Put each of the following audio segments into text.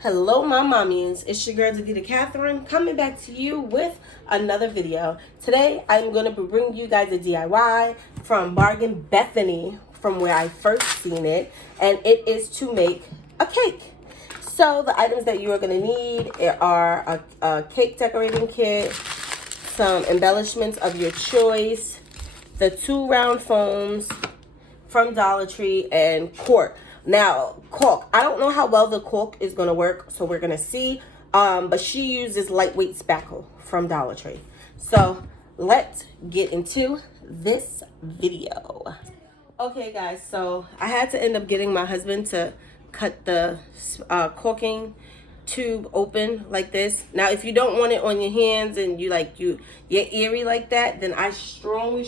Hello my mommies, it's your girl Davita Catherine coming back to you with another video. Today I'm going to bring you guys a DIY from Bargain Bethany from where I first seen it, and it is to make a cake. So the items that you are going to need are a cake decorating kit, some embellishments of your choice, the 2 round foams from Dollar Tree, and cork. Now, caulk. I don't know how well the caulk is going to work, so we're going to see. But she uses lightweight spackle from Dollar Tree. So let's get into this video. Okay, guys, so I had to end up getting my husband to cut the caulking tube open like this. Now, if you don't want it on your hands and you're eerie like that, then I strongly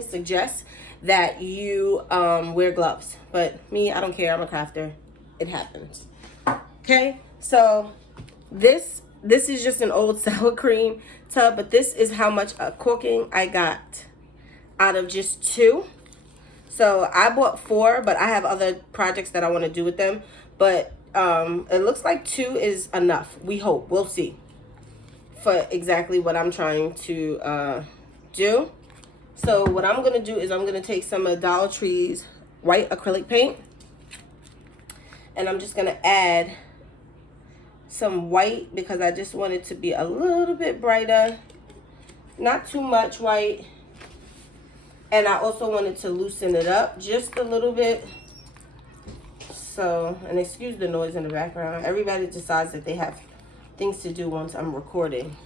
suggest that you wear gloves. But me, I don't care. I'm a crafter. It happens. Okay, so this is just an old sour cream tub, but this is how much caulking I got out of just 2. So I bought 4, but I have other projects that I want to do with them. But it looks like 2 is enough. We hope. We'll see. For exactly what I'm trying to do. So what I'm going to do is I'm going to take some of Dollar Tree's white acrylic paint. And I'm just going to add some white because I just want it to be a little bit brighter. Not too much white. And I also wanted to loosen it up just a little bit. So, and excuse the noise in the background. Everybody decides that they have things to do once I'm recording.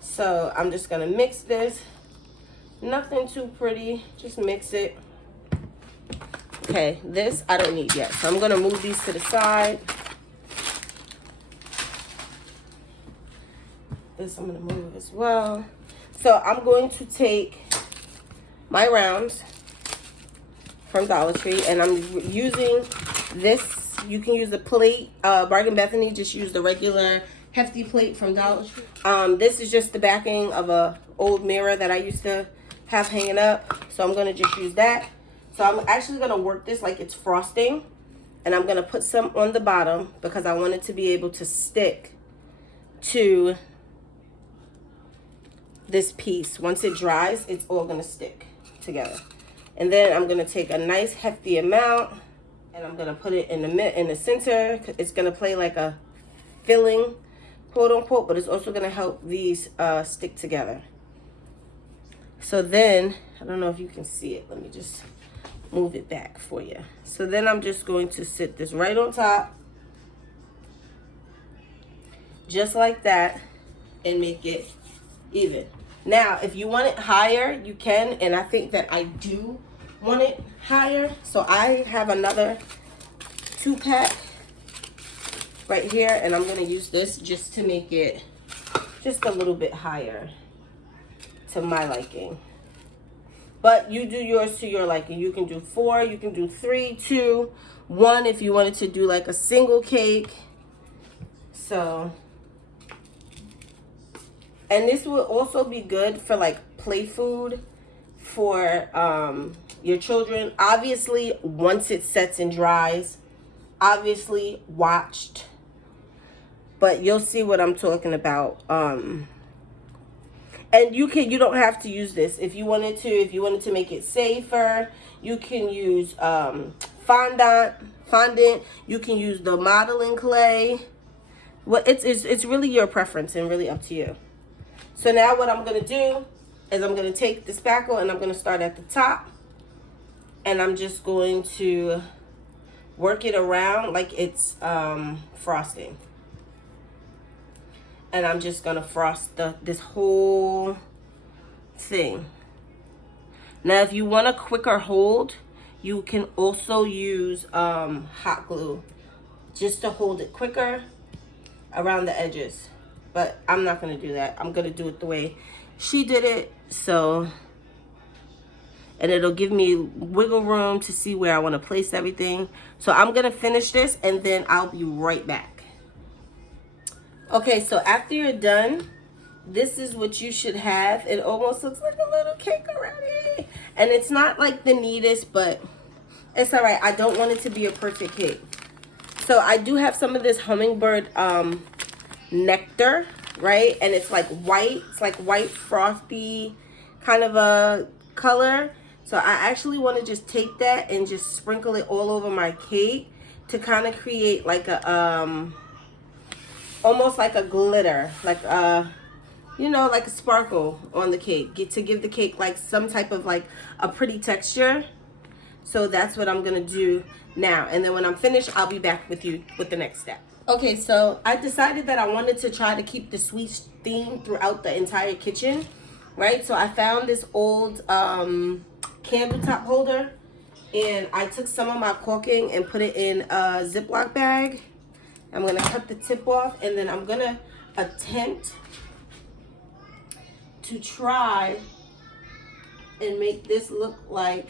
So I'm just going to mix this. Nothing too pretty. Just mix it. Okay, this I don't need yet. So I'm going to move these to the side. This I'm going to move as well. So I'm going to take my rounds from Dollar Tree, and I'm using this. You can use the plate, Bargain Bethany, just use the regular hefty plate from Dollar Tree. This is just the backing of a old mirror that I used to have hanging up, so I'm gonna just use that. So I'm actually gonna work this like it's frosting, and I'm gonna put some on the bottom because I want it to be able to stick to this piece. Once it dries, it's all gonna stick together. And then I'm gonna take a nice hefty amount and I'm gonna put it in the center. It's gonna play like a filling, quote unquote, but it's also gonna help these stick together. So then, I don't know if you can see it. Let me just move it back for you. So then I'm just going to sit this right on top, just like that, and make it even. Now, if you want it higher, you can, and I think that I do want it higher. So I have another 2-pack right here, and I'm gonna use this just to make it just a little bit higher to my liking. But you do yours to your liking. You can do 4, you can do 3, 2, 1 if you wanted to do like a single cake. So, and this will also be good for like play food for your children. Obviously, once it sets and dries, obviously watched. But you'll see what I'm talking about. And you don't have to use this. If you wanted to make it safer, you can use fondant. You can use the modeling clay. Well, it's really your preference and really up to you. So now what I'm going to do is I'm going to take the spackle and I'm going to start at the top. And I'm just going to work it around like it's frosting. And I'm just going to frost this whole thing. Now, if you want a quicker hold, you can also use hot glue just to hold it quicker around the edges. But I'm not going to do that. I'm going to do it the way she did it. So, and it'll give me wiggle room to see where I want to place everything. So I'm going to finish this and then I'll be right back. Okay, so after you're done, this is what you should have. It almost looks like a little cake already. And it's not like the neatest, but it's all right. I don't want it to be a perfect cake. So So I do have some of this hummingbird nectar, right? And it's like white. It's like white frothy kind of a color. So I actually want to just take that and just sprinkle it all over my cake to kind of create like a almost like a glitter, like you know, like a sparkle on the cake, to give the cake like some type of like a pretty texture. So that's what I'm gonna do now, and then when I'm finished, I'll be back with you with the next step. Okay, so I decided that I wanted to try to keep the sweet theme throughout the entire kitchen, right? So I found this old candle top holder, and I took some of my caulking and put it in a Ziploc bag. I'm gonna cut the tip off, and then I'm gonna attempt to try and make this look like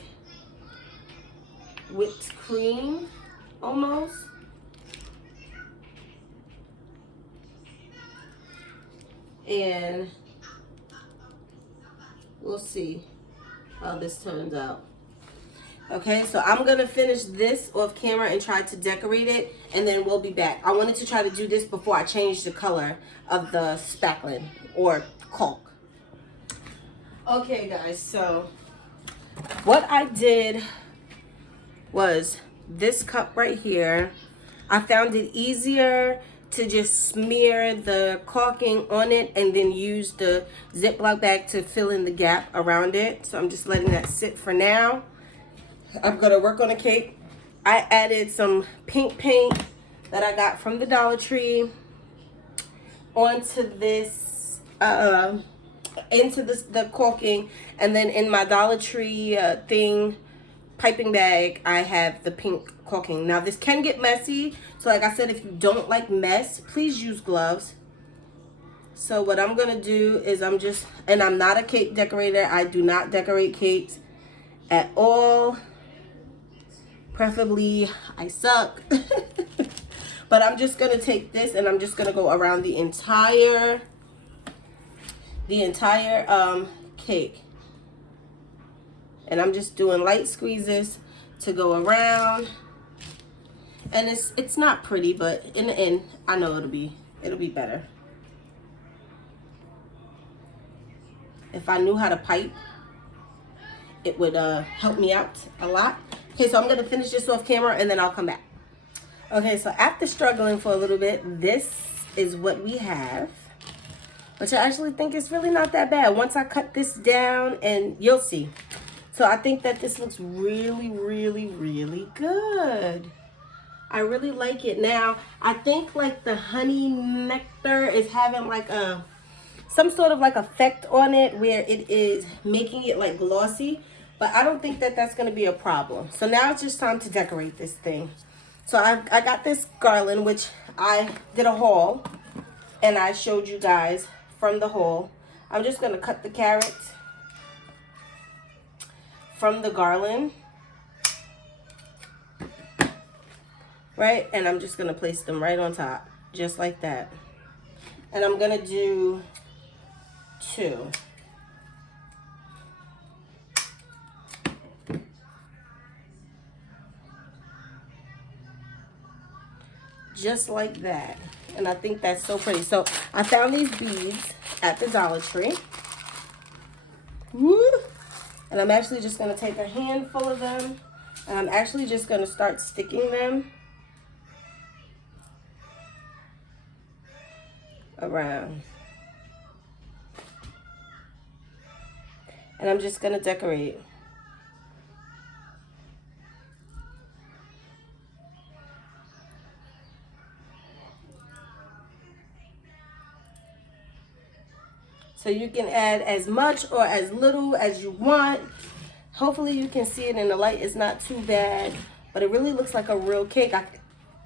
whipped cream almost. And we'll see how this turns out. Okay, so I'm gonna finish this off camera and try to decorate it, and then we'll be back. I wanted to try to do this before I change the color of the spackling or caulk. Okay guys, so what I did was this cup right here. I found it easier to just smear the caulking on it and then use the Ziploc bag to fill in the gap around it. So I'm just letting that sit for now. I'm gonna work on the cake. I added some pink paint that I got from the Dollar Tree onto this, into the caulking, and then in my Dollar Tree piping bag, I have the pink caulking. Now this can get messy, so like I said, if you don't like mess, please use gloves. So what I'm gonna do is and I'm not a cake decorator. I do not decorate cakes at all. Preferably, I suck. But I'm just gonna take this and I'm just gonna go around the entire cake. And I'm just doing light squeezes to go around. And it's not pretty, but in the end, I know it'll be better. If I knew how to pipe, it would help me out a lot. Okay, so I'm gonna finish this off camera and then I'll come back. Okay, so after struggling for a little bit, this is what we have, which I actually think is really not that bad. Once I cut this down, and you'll see. So I think that this looks really, really, really good. I really like it. Now, I think like the honey nectar is having like some sort of like effect on it where it is making it like glossy, but I don't think that that's gonna be a problem. So now it's just time to decorate this thing. So I got this garland, which I did a haul and I showed you guys from the haul. I'm just gonna cut the carrots from the garland, right? And I'm just gonna place them right on top, just like that. And I'm gonna do 2. Just like that. And I think that's so pretty. So I found these beads at the Dollar Tree. Woo! And I'm actually just gonna take a handful of them, and I'm actually just gonna start sticking them around. And I'm just gonna decorate. So you can add as much or as little as you want. Hopefully you can see it in the light. It's not too bad, but it really looks like a real cake. I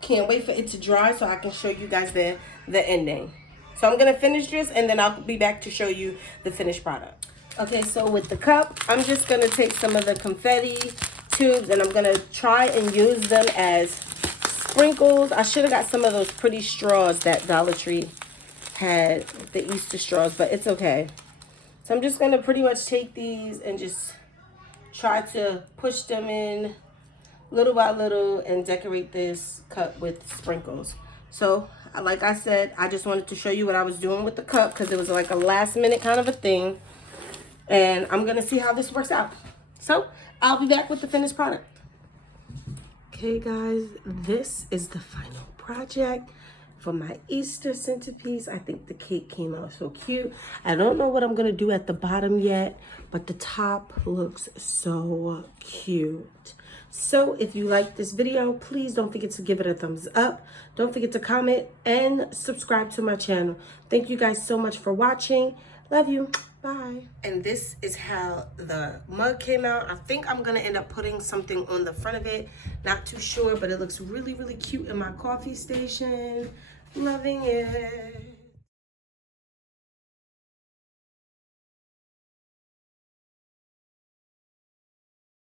can't wait for it to dry so I can show you guys the ending. So I'm gonna finish this and then I'll be back to show you the finished product. Okay, so with the cup, I'm just gonna take some of the confetti tubes and I'm gonna try and use them as sprinkles. I should have got some of those pretty straws that Dollar Tree had, the Easter straws, but it's okay. So I'm just gonna pretty much take these and just try to push them in little by little and decorate this cup with sprinkles. So like I said, I just wanted to show you what I was doing with the cup because it was like a last minute kind of a thing. And I'm gonna see how this works out. So I'll be back with the finished product. Okay guys, this is the final project for my Easter centerpiece. I think the cake came out so cute. I don't know what I'm gonna do at the bottom yet, but the top looks so cute. So if you like this video, please don't forget to give it a thumbs up. Don't forget to comment and subscribe to my channel. Thank you guys so much for watching. Love you. Bye. And this is how the mug came out. I think I'm gonna end up putting something on the front of it. Not too sure, but it looks really, really cute in my coffee station. Loving it.